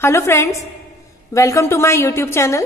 Hello friends, welcome to my YouTube channel.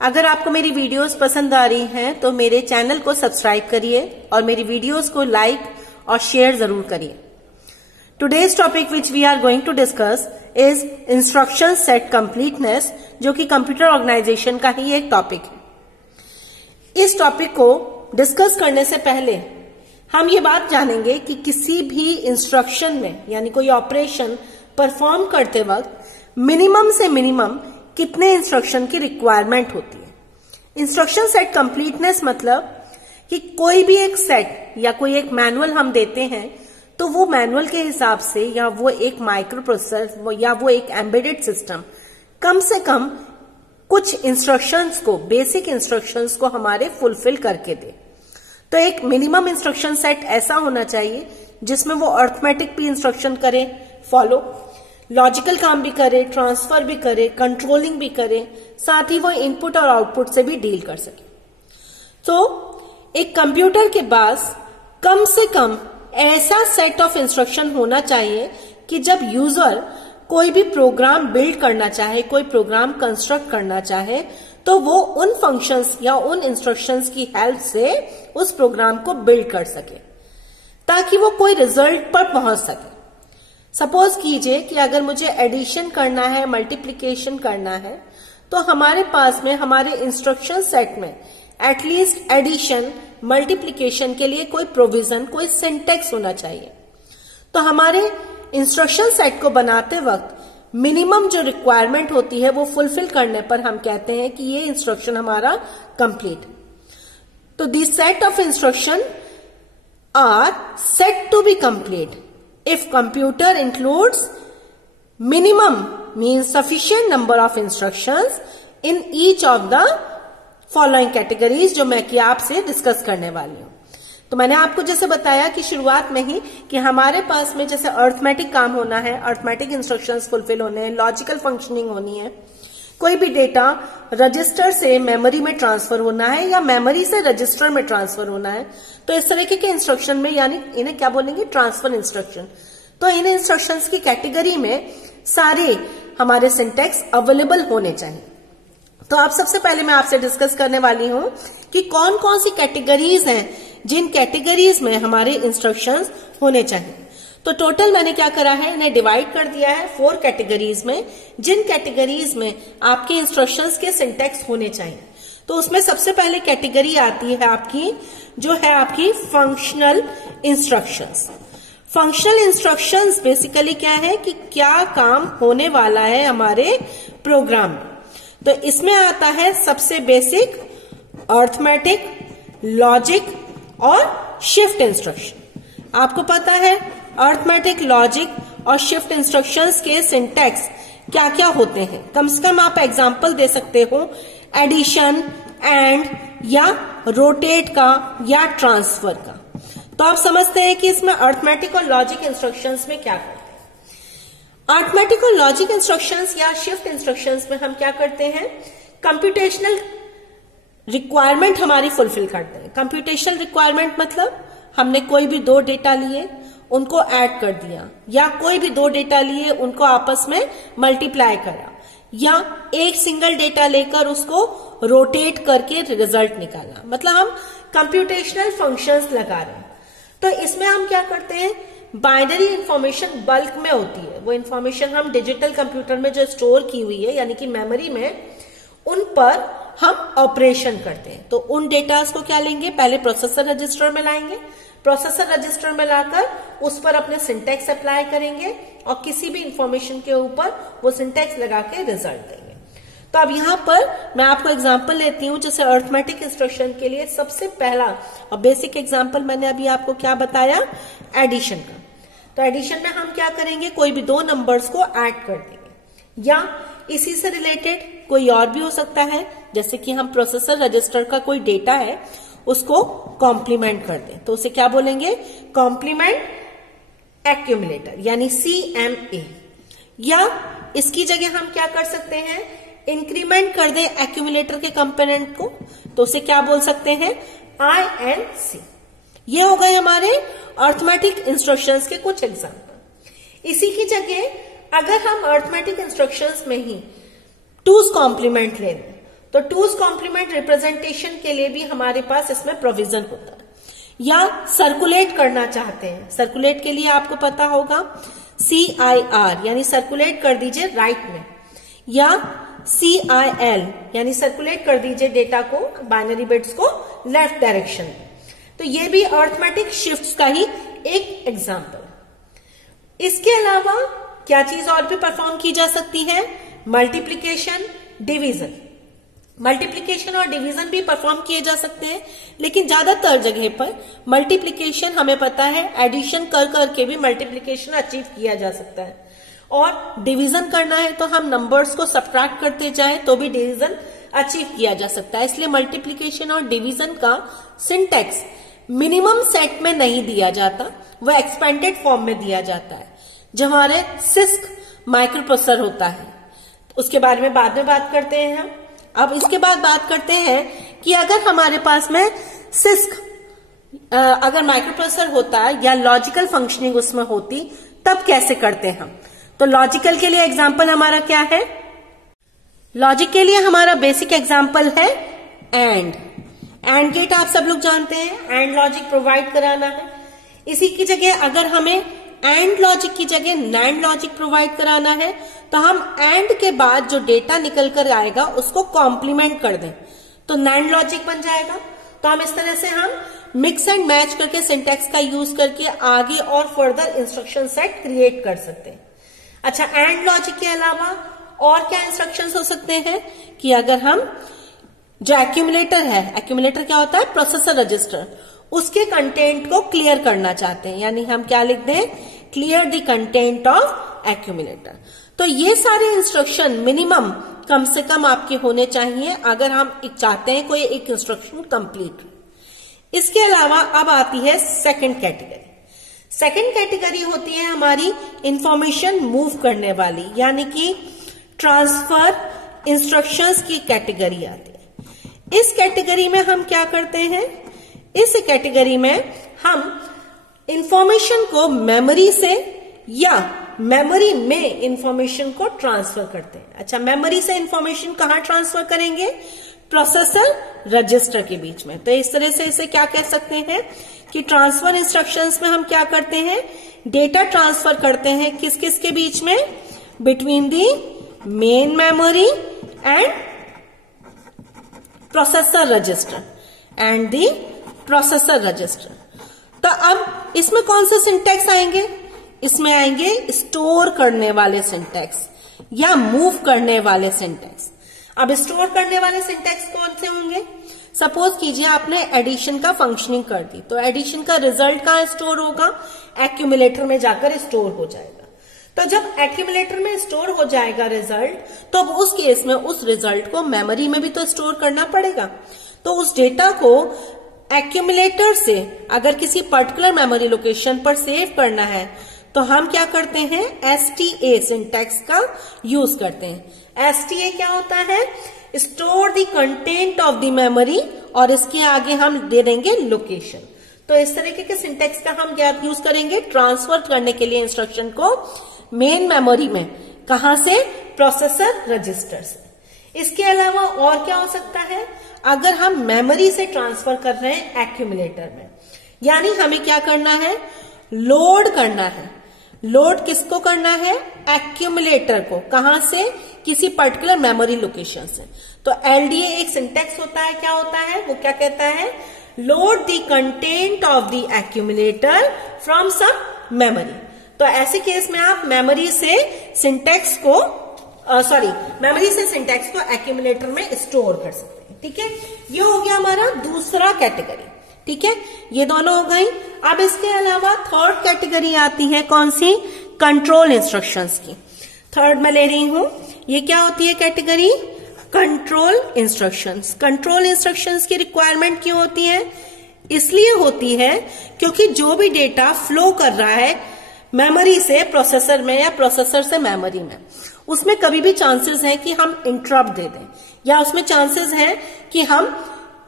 अगर आपको मेरी वीडियोस पसंद आ रही हैं तो मेरे चैनल को सब्सक्राइब करिए और मेरी वीडियोस को लाइक और शेयर जरूर करिए। Today's topic which we are going to discuss is instruction set completeness, जो कि कंप्यूटर ऑर्गेनाइजेशन का ही एक टॉपिक है। इस टॉपिक को डिस्कस करने से पहले हम ये बात जानेंगे कि किसी भी इंस्ट्रक्शन में यानी कोई ऑपरेशन परफॉर्म करते वक्त मिनिमम से मिनिमम कितने इंस्ट्रक्शन की रिक्वायरमेंट होती है। इंस्ट्रक्शन सेट कंप्लीटनेस मतलब कि कोई भी एक सेट या कोई एक मैनुअल हम देते हैं तो वो मैनुअल के हिसाब से या वो एक माइक्रो प्रोसेसर या वो एक एम्बेडेड सिस्टम कम से कम कुछ इंस्ट्रक्शंस को, बेसिक इंस्ट्रक्शंस को हमारे फुलफिल करके दे। तो एक मिनिमम इंस्ट्रक्शन सेट ऐसा होना चाहिए जिसमें वो अर्थमेटिक भी इंस्ट्रक्शन करे फॉलो, लॉजिकल काम भी करे, ट्रांसफर भी करे, कंट्रोलिंग भी करे, साथ ही वो इनपुट और आउटपुट से भी डील कर सके। तो एक कंप्यूटर के पास कम से कम ऐसा सेट ऑफ इंस्ट्रक्शन होना चाहिए कि जब यूजर कोई भी प्रोग्राम बिल्ड करना चाहे, कोई प्रोग्राम कंस्ट्रक्ट करना चाहे, तो वो उन फंक्शंस या उन इंस्ट्रक्शंस की हेल्प से उस प्रोग्राम को बिल्ड कर सके ताकि वो कोई रिजल्ट पर पहुंच सके। सपोज कीजिए कि अगर मुझे एडिशन करना है, मल्टीप्लिकेशन करना है, तो हमारे पास में हमारे इंस्ट्रक्शन सेट में एटलीस्ट एडिशन मल्टीप्लिकेशन के लिए कोई प्रोविजन, कोई सिंटेक्स होना चाहिए। तो हमारे इंस्ट्रक्शन सेट को बनाते वक्त मिनिमम जो रिक्वायरमेंट होती है वो फुलफिल करने पर हम कहते हैं कि ये इंस्ट्रक्शन हमारा कंप्लीट। तो this set of instruction are set to be complete if computer includes minimum means sufficient number of instructions in each of the following categories, जो मैं कि आपसे डिस्कस करने वाली हूं। तो मैंने आपको जैसे बताया कि शुरुआत में ही कि हमारे पास में जैसे अर्थमेटिक काम होना है, अर्थमेटिक इंस्ट्रक्शंस फुलफिल होने हैं, लॉजिकल फंक्शनिंग होनी है, कोई भी डेटा रजिस्टर से मेमोरी में ट्रांसफर होना है या मेमोरी से रजिस्टर में ट्रांसफर होना है, तो इस तरीके के इंस्ट्रक्शन में यानी इन्हें क्या बोलेंगे, ट्रांसफर इंस्ट्रक्शन। तो इन इंस्ट्रक्शंस की कैटेगरी में सारे हमारे सिंटेक्स अवेलेबल होने चाहिए। तो अब सबसे पहले मैं आपसे डिस्कस करने वाली हूं कि कौन कौन सी कैटेगरीज हैं जिन कैटेगरीज में हमारे इंस्ट्रक्शंस होने चाहिए। तो टोटल मैंने क्या करा है, इन्हें डिवाइड कर दिया है 4 कैटेगरीज में, जिन कैटेगरीज में आपके इंस्ट्रक्शंस के सिंटेक्स होने चाहिए। तो उसमें सबसे पहले कैटेगरी आती है आपकी, जो है आपकी functional instructions. Functional instructions basically क्या है कि क्या काम होने वाला है हमारे प्रोग्राम में। तो इसमें आता है सबसे बेसिक अर्थमेटिक, लॉजिक और शिफ्ट इंस्ट्रक्शन। आपको पता है अर्थमेटिक, लॉजिक और शिफ्ट इंस्ट्रक्शंस के सिंटेक्स क्या क्या होते हैं। कम से कम आप एग्जांपल दे सकते हो एडिशन, एंड या रोटेट का या ट्रांसफर का। तो आप समझते हैं कि इसमें अर्थमेटिक और लॉजिक इंस्ट्रक्शंस में क्या करते हैं। अर्थमेटिक और लॉजिक इंस्ट्रक्शंस या शिफ्ट इंस्ट्रक्शंस में हम क्या करते हैं, कंप्यूटेशनल रिक्वायरमेंट हमारी फुलफिल करते हैं। कंप्यूटेशनल रिक्वायरमेंट मतलब हमने कोई भी 2 डेटा लिए, उनको ऐड कर दिया, या कोई भी 2 डेटा लिए, उनको आपस में मल्टीप्लाई करा, या एक सिंगल डेटा लेकर उसको रोटेट करके रिजल्ट निकाला। मतलब हम कंप्यूटेशनल फंक्शंस लगा रहे हैं। तो इसमें हम क्या करते हैं, बाइनरी इंफॉर्मेशन बल्क में होती है, वो इंफॉर्मेशन हम डिजिटल कंप्यूटर में जो स्टोर की हुई है यानी कि मेमोरी में, उन पर हम ऑपरेशन करते हैं। तो उन डेटास को क्या लेंगे, पहले प्रोसेसर रजिस्टर में लाएंगे, प्रोसेसर रजिस्टर में लाकर उस पर अपने सिंटेक्स अप्लाई करेंगे और किसी भी इंफॉर्मेशन के ऊपर वो सिंटेक्स लगा के रिजल्ट देंगे। तो अब यहां पर मैं आपको एग्जांपल लेती हूं, जैसे अर्थमेटिक इंस्ट्रक्शन के लिए सबसे पहला और बेसिक एग्जांपल मैंने अभी आपको क्या बताया, एडिशन का। तो एडिशन में हम क्या करेंगे, कोई भी 2 नंबर्स को ऐड कर देंगे, या इसी से रिलेटेड कोई और भी हो सकता है, जैसे कि हम प्रोसेसर रजिस्टर का कोई डेटा है उसको कॉम्प्लीमेंट कर दें, तो उसे क्या बोलेंगे, कॉम्प्लीमेंट एक्यूमुलेटर यानी CMA। या इसकी जगह हम क्या कर सकते हैं, इंक्रीमेंट कर दें एक्यूमुलेटर के कंपोनेंट को, तो उसे क्या बोल सकते हैं, INC। ये हो गए हमारे अर्थमेटिक इंस्ट्रक्शंस के कुछ एग्जांपल। इसी की जगह अगर हम अर्थमेटिक इंस्ट्रक्शंस में ही टूज कॉम्प्लीमेंट ले लें तो टूज कॉम्प्लीमेंट रिप्रेजेंटेशन के लिए भी हमारे पास इसमें प्रोविजन होता है। या सर्कुलेट करना चाहते हैं, सर्कुलेट के लिए आपको पता होगा CIR यानी सर्कुलेट कर दीजिए राइट में, या CIL यानी सर्कुलेट कर दीजिए डेटा को, बाइनरी बिट्स को लेफ्ट डायरेक्शन में। तो ये भी अर्थमेटिक शिफ्ट्स का ही एक एग्जांपल। इसके अलावा क्या चीज और भी परफॉर्म की जा सकती है? Multiplication, division. मल्टीप्लीकेशन और डिवीजन भी परफॉर्म किए जा सकते हैं, लेकिन ज्यादातर जगह पर मल्टीप्लीकेशन हमें पता है एडिशन कर करके भी मल्टीप्लीकेशन अचीव किया जा सकता है, और डिवीजन करना है तो हम नंबर्स को सब्ट्रैक्ट करते जाएं तो भी डिवीजन अचीव किया जा सकता है। इसलिए मल्टीप्लीकेशन और डिवीजन का सिंटैक्स मिनिमम सेट में नहीं दिया जाता, वह एक्सपेंडेड फॉर्म में दिया जाता है, जो हमारे सिस्क माइक्रोप्रोसेसर होता है। उसके बारे में बाद में बात करते हैं हम। अब इसके बाद बात करते हैं कि अगर हमारे पास में सिस्क अगर माइक्रोप्रोसेसर होता है या लॉजिकल फंक्शनिंग उसमें होती, तब कैसे करते हैं हम। तो लॉजिकल के लिए एग्जांपल हमारा क्या है? लॉजिक के लिए हमारा बेसिक एग्जांपल है एंड गेट। आप सब लोग जानते हैं एंड लॉजिक प्रोवाइड कराना है। इसी की जगह अगर हमें एंड लॉजिक की जगह नैंड लॉजिक प्रोवाइड कराना है तो हम एंड के बाद जो डेटा निकल कर आएगा उसको कॉम्प्लीमेंट कर दें तो नैंड लॉजिक बन जाएगा। तो हम इस तरह से हम मिक्स एंड मैच करके सिंटैक्स का यूज करके आगे और फर्दर इंस्ट्रक्शन सेट क्रिएट कर सकते हैं। अच्छा, एंड लॉजिक के अलावा और क्या इंस्ट्रक्शंस हो सकते हैं कि अगर हम जो एक्यूमुलेटर है, एक्यूमुलेटर क्या होता है? प्रोसेसर रजिस्टर, उसके कंटेंट को क्लियर करना चाहते हैं, यानी हम क्या लिख दें? Clear the content of accumulator. तो ये सारे इंस्ट्रक्शन मिनिमम कम से कम आपके होने चाहिए अगर हम चाहते हैं कोई एक इंस्ट्रक्शन कंप्लीट। इसके अलावा अब आती है सेकंड कैटेगरी। सेकंड कैटेगरी होती है हमारी इंफॉर्मेशन मूव करने वाली, यानी कि ट्रांसफर इंस्ट्रक्शंस की कैटेगरी आती है। इस कैटेगरी में हम क्या करते हैं? इस कैटेगरी में हम इंफॉर्मेशन को मेमोरी से या मेमोरी में इंफॉर्मेशन को ट्रांसफर करते हैं। अच्छा, मेमोरी से इंफॉर्मेशन कहां ट्रांसफर करेंगे? प्रोसेसर रजिस्टर के बीच में। तो इस तरह से इसे क्या कह सकते हैं कि ट्रांसफर इंस्ट्रक्शंस में हम क्या करते हैं? डेटा ट्रांसफर करते हैं किस किस के बीच में? Between the main memory and processor register and the processor register. तो अब इसमें कौन से सिंटैक्स आएंगे? इसमें आएंगे स्टोर करने वाले सिंटैक्स या मूव करने वाले सिंटैक्स। अब स्टोर करने वाले सिंटैक्स कौन से होंगे? सपोज कीजिए आपने एडिशन का फंक्शनिंग कर दी, तो एडिशन का रिजल्ट कहां स्टोर होगा? एक्यूमुलेटर में जाकर स्टोर हो जाएगा। तो जब एक्यूमुलेटर में स्टोर हो जाएगा रिजल्ट, तो अब उस केस में उस रिजल्ट को मेमोरी में भी तो स्टोर करना पड़ेगा। तो उस डेटा को एक्यूमुलेटर से अगर किसी पर्टिकुलर मेमोरी लोकेशन पर सेव करना है तो हम क्या करते हैं? STA सिंटैक्स का यूज करते हैं। STA क्या होता है? Store the content of the memory, और इसके आगे हम दे देंगे लोकेशन। तो इस तरीके के सिंटैक्स का हम क्या यूज करेंगे? ट्रांसफर करने के लिए इंस्ट्रक्शन को मेन मेमोरी में, कहां से? प्रोसेसर रजिस्टर से। इसके अलावा और क्या हो सकता है? अगर हम मेमोरी से ट्रांसफर कर रहे हैं एक्यूमुलेटर में, यानी हमें क्या करना है? लोड करना है। लोड किसको करना है? एक्यूमुलेटर को। कहां से? किसी पर्टिकुलर मेमोरी लोकेशन से। तो LDA एक सिंटैक्स होता है, क्या होता है? वो क्या कहता है? Load the content of the accumulator from some memory. तो ऐसे केस में आप मेमोरी से सिंटैक्स को मेमोरी से सिंटैक्स को एक्यूमुलेटर में स्टोर कर सकते हैं। ठीक है, ये हो गया हमारा दूसरा कैटेगरी। ठीक है, ये दोनों हो गई। अब इसके अलावा थर्ड कैटेगरी आती है कौन सी? कंट्रोल इंस्ट्रक्शंस की। थर्ड में ले रही हूं, ये क्या होती है category? Control instructions. Control instructions की रिक्वायरमेंट क्यों होती है? इसलिए होती है क्योंकि जो भी डेटा फ्लो कर रहा है मेमोरी से प्रोसेसर में या प्रोसेसर से मेमोरी में, उसमें कभी भी चांसेस है कि हम इंटरप्ट दे दें, या उसमें चांसेस है कि हम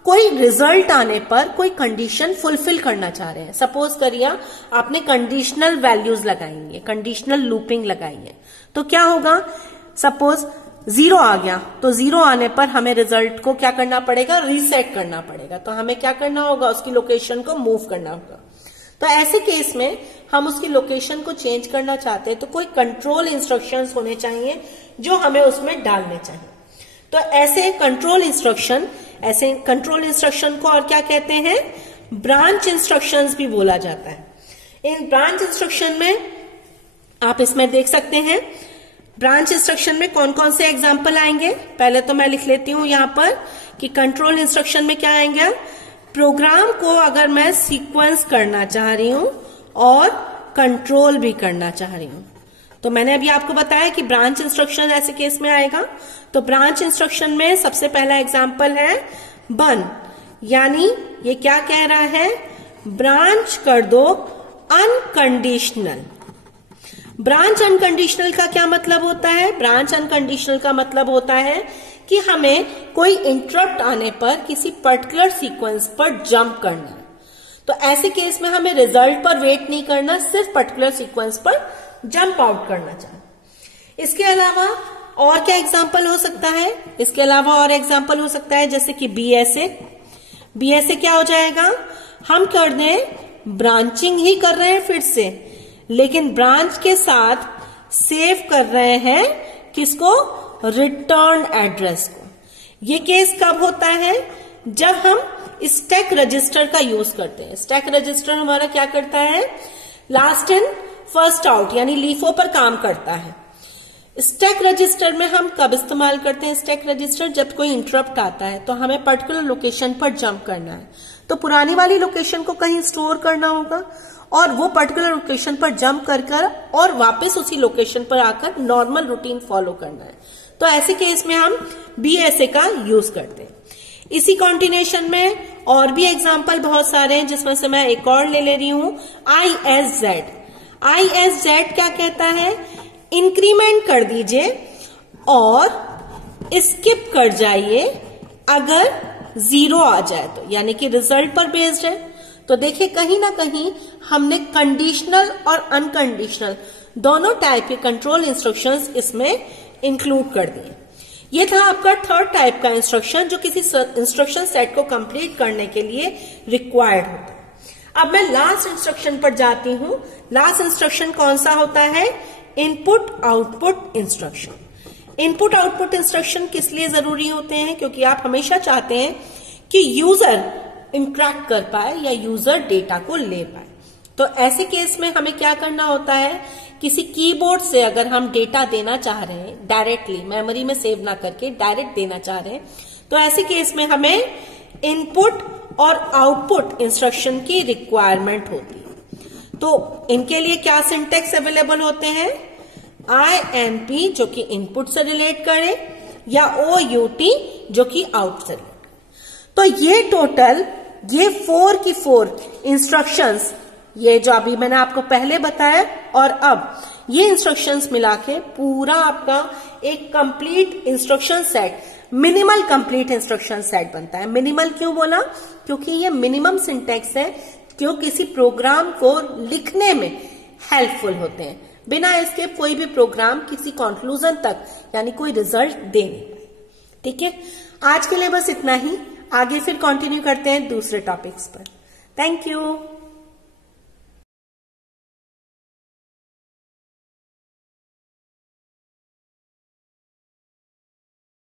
कोई रिजल्ट आने पर कोई कंडीशन फुलफिल करना चाह रहे हैं। सपोज करिए आपने कंडीशनल वैल्यूज लगाई है, कंडीशनल लूपिंग लगाई है, तो क्या होगा, सपोज 0 आ गया, तो 0 आने पर हमें रिजल्ट को क्या करना पड़ेगा, रीसेट करना पड़ेगा। तो हमें क्या करना होगा, उसकी लोकेशन को मूव करना होगा। तो ऐसे केस में हम उसकी लोकेशन को चेंज करना चाहते हैं, तो कोई कंट्रोल इंस्ट्रक्शंस होने चाहिए जो हमें उसमें डालने चाहिए। तो ऐसे कंट्रोल इंस्ट्रक्शन को और क्या कहते हैं, ब्रांच इंस्ट्रक्शंस भी बोला जाता है। इन ब्रांच इंस्ट्रक्शन में आप इसमें देख सकते हैं, ब्रांच इंस्ट्रक्शन में कौन कौन से एग्जाम्पल आएंगे। पहले तो मैं लिख लेती हूं यहां पर कि कंट्रोल इंस्ट्रक्शन में क्या आएंगे, प्रोग्राम को अगर मैं सीक्वेंस करना चाह रही हूं और कंट्रोल भी करना चाह रही हूं, तो मैंने अभी आपको बताया कि ब्रांच इंस्ट्रक्शन ऐसे केस में आएगा। तो ब्रांच इंस्ट्रक्शन में सबसे पहला एग्जाम्पल है बर्न, यानी ये क्या कह रहा है, ब्रांच कर दो अनकंडीशनल। ब्रांच अनकंडीशनल का क्या मतलब होता है, ब्रांच अनकंडीशनल का मतलब होता है कि हमें कोई इंटरप्ट आने पर किसी पर्टिकुलर सीक्वेंस पर जंप करना है। तो ऐसे केस में हमें रिजल्ट पर वेट नहीं करना, सिर्फ पर्टिकुलर सीक्वेंस पर जंप आउट करना चाहिए। इसके अलावा और क्या एग्जाम्पल हो सकता है, इसके अलावा और एग्जाम्पल हो सकता है जैसे कि बीएसए क्या हो जाएगा, हम कर दें ब्रांचिंग ही कर रहे हैं फिर से, लेकिन ब्रांच के साथ सेव कर रहे हैं किसको, रिटर्न एड्रेस को। ये केस कब होता है, जब हम स्टैक रजिस्टर का यूज करते हैं। स्टैक रजिस्टर हमारा क्या करता है, लास्ट इन फर्स्ट आउट यानी लीफो पर काम करता है। स्टैक रजिस्टर में हम कब इस्तेमाल करते हैं, स्टैक रजिस्टर जब कोई इंटरप्ट आता है तो हमें पर्टिकुलर लोकेशन पर जंप करना है, तो पुरानी वाली लोकेशन को कहीं स्टोर करना होगा और वो पर्टिकुलर लोकेशन पर जंप कर और वापस उसी लोकेशन पर आकर नॉर्मल रूटीन फॉलो करना है। तो ऐसे केस में हम बीएसए का यूज करते हैं। इसी कॉन्टिनेशन में और भी एग्जाम्पल बहुत सारे हैं, जिसमें से मैं एक और ले रही हूं, ISZ क्या कहता है, इंक्रीमेंट कर दीजिए और स्किप कर जाइए अगर 0 आ जाए तो, यानी कि रिजल्ट पर बेस्ड है। तो देखिए कहीं ना कहीं हमने कंडीशनल और अनकंडीशनल दोनों टाइप के कंट्रोल इंस्ट्रक्शंस इसमें इंक्लूड कर दिए। ये था आपका थर्ड टाइप का इंस्ट्रक्शन जो किसी इंस्ट्रक्शन सेट को कंप्लीट करने के लिए रिक्वायर्ड होता है। अब मैं लास्ट इंस्ट्रक्शन पर जाती हूं। लास्ट इंस्ट्रक्शन कौन सा होता है, input output instruction. Input output instruction किस लिए जरूरी होते हैं, क्योंकि आप हमेशा चाहते हैं कि यूजर इंटरैक्ट कर पाए या यूजर डेटा को ले पाए। तो ऐसे केस में हमें क्या करना होता है, किसी कीबोर्ड से अगर हम डेटा देना चाह रहे हैं, डायरेक्टली मेमोरी में सेव ना करके डायरेक्ट देना चाह रहे हैं, तो ऐसे केस में हमें इनपुट और आउटपुट इंस्ट्रक्शन की रिक्वायरमेंट होती है। तो इनके लिए क्या सिंटेक्स अवेलेबल होते हैं, INP जो कि इनपुट से रिलेट करे या OUT जो कि आउट से रिलेट करे। तो ये टोटल ये 4 की 4 इंस्ट्रक्शंस, ये जो अभी मैंने आपको पहले बताया और अब ये इंस्ट्रक्शंस मिला के पूरा आपका एक complete instruction set, minimal complete instruction set बनता है। मिनिमल क्यों बोला, क्योंकि ये मिनिमम सिंटेक्स है जो किसी प्रोग्राम को लिखने में हेल्पफुल होते हैं। बिना इसके कोई भी प्रोग्राम किसी कंक्लूजन तक यानी कोई रिजल्ट दे नहीं पाए। ठीक है, आज के लिए बस इतना ही, आगे फिर कंटिन्यू करते हैं दूसरे टॉपिक्स पर। Thank you.